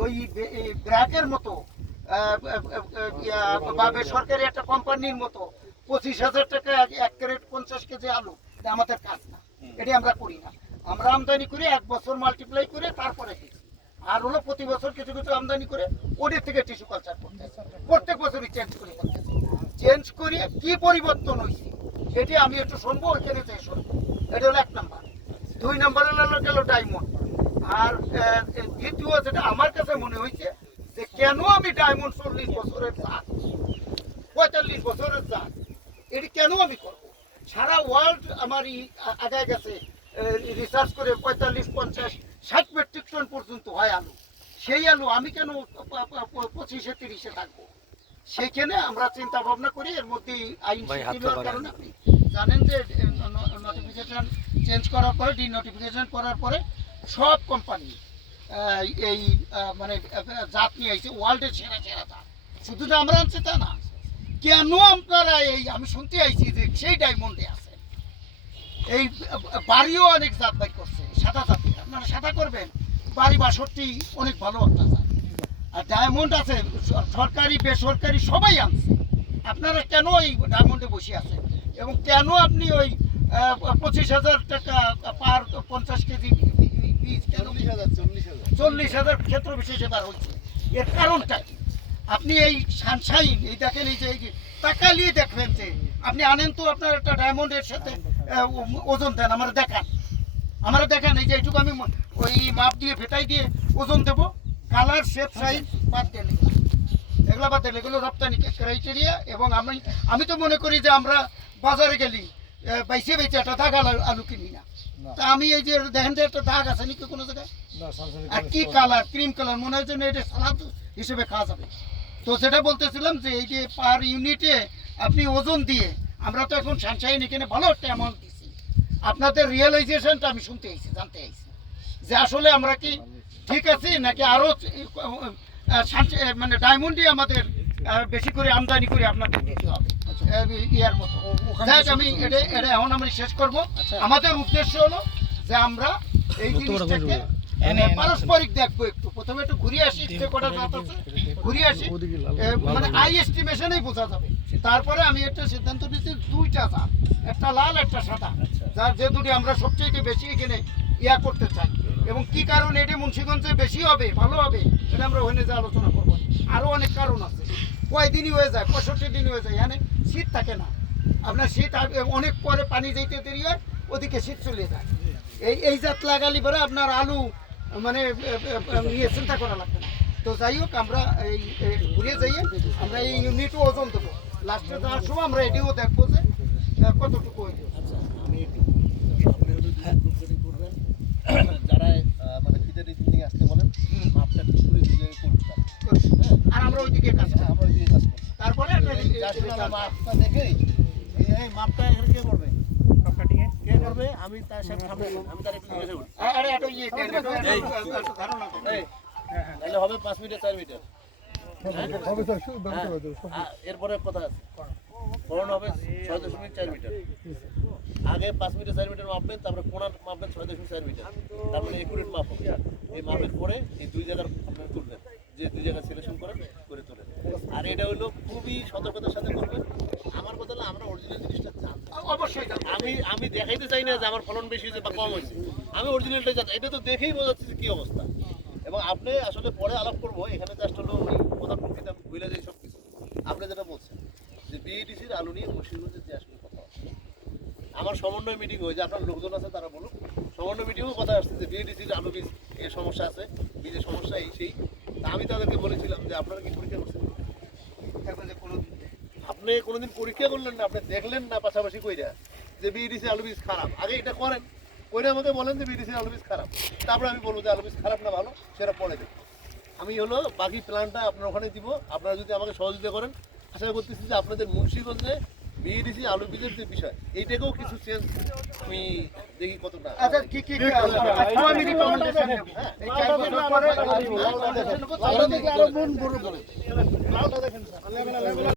ওই ব্র্যাকের মতো বা বেসরকারি একটা কোম্পানির মতো পঁচিশ হাজার টাকা এক- ক্যারেট পঞ্চাশ কেজি আলু এটা আমাদের কাজ না। এটি আমরা করি না। আমরা আমদানি করে এক বছর মাল্টিপ্লাই করে তারপরে দিই। আর হলো প্রতি বছর কিছু কিছু আমদানি করে ওদের থেকে টিস্যু কালচার করতেছে প্রত্যেক বছরই চেঞ্জ করে করতেছে চেঞ্জ করে কি পরিবর্তন হয়েছে এটি আমি একটু শুনব ওইখানে যেয়ে শুনব। এটা হলো এক নাম্বার। দুই নম্বর হলো গেল ডায়মন্ড আর দ্বিতীয় যেটা আমার কাছে মনে হয়েছে যে কেন আমি ডায়মন্ড চল্লিশ বছরের চাষ পঁয়তাল্লিশ বছরের চাষ এটি কেন আমি করব? সারা ওয়ার্ল্ড আমার আগায় গেছে রিসার্চ করে পঁয়তাল্লিশ পঞ্চাশ ষাট মেট্রিক টন পর্যন্ত হয় আলু। সেই আলু আমি কেন পঁচিশে তিরিশে থাকব? সেইখানে আমরা চিন্তা ভাবনা করি এর মধ্যে আইন। কারণে আপনি জানেন যে নোটিফিকেশন চেঞ্জ করার পরে ডি নোটিফিকেশন করার পরে সব কোম্পানি এই মানে জাত নিয়ে আইছে, ওয়ার্ল্ডের সেরা সেরা জাত। শুধু যে আমরা আনছি তা না, কেন আপনারা এই, আমি শুনতে আইছি যে সেই ডায়মন্ডে আছে। এই বাড়িও অনেক জাত বাই করছে, সাদা জাতি। আপনারা সাদা করবেন, বাড়ি বাষট্টি অনেক ভালো একটা জাত। আর ডায়মন্ড আছে, সরকারি, বেসরকারি সবাই আনছে। আপনারা কেন এই ডায়মন্ডে বসে আছেন? এবং কেন আপনি ওই পঁচিশ হাজার টাকা পার পঞ্চাশ কেজি চল্লিশ হাজার। ক্ষেত্র বিশেষে বার হচ্ছে। এর কারণটা কি? আপনি এই সানশাইন, এই দেখেন এই যে এই যে তাকালিয়ে দেখবেন যে আপনি আনেন তো আপনার একটা ডায়মন্ডের সাথে ওজন দেন, আমার দেখান। আমরা দেখেন, এই যে এইটুকু আমি ওই মাপ দিয়ে, ফেটাই দিয়ে ওজন দেবো। কালার শেপ সাইজ বাদ লিখলাম এগুলো। বাদ দিলে এগুলো রপ্তানি ক্রাইটেরিয়া এবং আমি আমি তো মনে করি যে আমরা বাজারে গেলি বাইসে বাইসে একটা দাগ আলু কিনি না। তা আমি এই যে দেখেন যে একটা দাগ আছে নাকি কোনো জায়গায়? আর কি কালার ক্রিম কালার মনে হয় যেন এটা সালাদ হিসেবে খাওয়া যাবে। তো সেটা বলতেছিলাম যে এই যে পার ইউনিটে আপনি ওজন দিয়ে আমরা তো এখন সানশাইন এখানে ভালো একটা অ্যামাউন্ট দিচ্ছি আপনাদের রিয়েলাইজেশনটা আমি শুনতে আইছি জানতে আইছি। যে আসলে আমরা কি ঠিক আছি নাকি আরও মানে ডায়মন্ডই আমাদের বেশি করে আমদানি করে আপনাদের দিতে হবে? ইয়ার মতো। আমি এটা এটা এখন শেষ করব। আমাদের উদ্দেশ্য হলো যে আমরা এই জিনিসটাকে মানে পারস্পরিক দেখব একটু। প্রথমে একটু ঘুরে আসি যে কটা জাত আছে। ঘুরে আসি। মানে আই এস্টিমেশনেই বোঝা যাবে। তারপরে আমি একটা সিদ্ধান্ত নিচ্ছি দুইটা জাত। একটা লাল একটা সাদা। যার যে দুটি আমরা সবচেয়ে বেশি এখানে ইয়া করতে চাই। এবং কি কারণে এটা মুন্সিগঞ্জে বেশি হবে ভালো হবে এটা আমরা ওখানে যে আলোচনা করব। আরও অনেক কারণ আছে। কয়দিনই হয়ে যায়? পঁয়ষট্টি দিন হয়ে যায়। এখানে শীত থাকে না। আপনার শীত অনেক পরে পানি যাইতে দেরি হয়, ওদিকে শীত চলে যায়। এই এই জাত লাগালি পরে আপনার আলু মানে নিয়ে চিন্তা করা লাগবে না। তো যাই হোক, আমরা এই ঘুরে যাইয়ে আমরা এই ইউনিট ওজন দেবো। লাস্টে যাওয়ার সময় আমরা এটিও দেখব যে কতটুকু হইল। কে করবে কে করবে আমি তার সাথে আমি একটু চার মিটার এরপরে কথা আছে করণ হবে ছয় দশমিক চার মিটার আগে পাঁচ মিটার চার মিটার মাপবেন তারপরে কোনার মাপবেন ছয় দশমিক চার মিটার তার মানে একুরেট মাপ হবে এই মাপের পরে এই দুই জায়গার আপনার তুলবেন। যে দুই জায়গা সিলেকশন করেন করে তোলেন আর এটা হলো খুবই সতর্কতার সাথে করবেন আমার কথা হলো আমরা অরিজিনাল জিনিসটা জানতে অবশ্যই। আমি আমি দেখাইতে চাই না যে আমার ফলন বেশি হয়েছে বা কম হয়েছে। আমি অরিজিনালটাই জানি এটা তো দেখেই বোঝা যাচ্ছে যে কি অবস্থা। এবং আপনি আসলে পরে আলাপ করব এখানে জাস্ট হলো ওই প্রধান মুক্তিটা ভুলে যাই সব কিছু আপনি যেটা বলছেন যে বিএডিসির আলু নিয়ে মুর্শিদগঞ্জের যে আসলে কথা। আমার সমন্বয় মিটিং হয়েছে আপনার লোকজন আছে তারা বলুন সমন্বয় মিটিংও কথা আসছে যে বিএডিসির আলু বীজ এর সমস্যা আছে বীজের সমস্যা এই সেই। আমি তাদেরকে বলেছিলাম যে আপনারা কি পরীক্ষা করছেন? আপনি কোনোদিন পরীক্ষা করলেন না, আপনি দেখলেন না পাশাপাশি কইরা যে বিডিসি আলু বীজ খারাপ। আগে এটা করেন। কইরা আমাকে বলেন যে বিডিসি আলু বীজ খারাপ। তারপরে আমি বলব যে আলু বীজ খারাপ না, ভালো, সেটা পরে দেবো আমি হলো বাকি প্ল্যানটা আপনার ওখানে দিব। আপনারা যদি আমাকে সহযোগিতা করেন, আশা করতেছি যে আপনাদের মুন্সিগঞ্জে বিডিসি আলু বীজের যে বিষয়, এইটাকেও কিছু চেঞ্জ আমি দেখি কতটা আচ্ছা কি কি আমি রিকমেন্ডেশন নেব এই চার বছর পরে আরও মন বড় করে লালটা দেখেন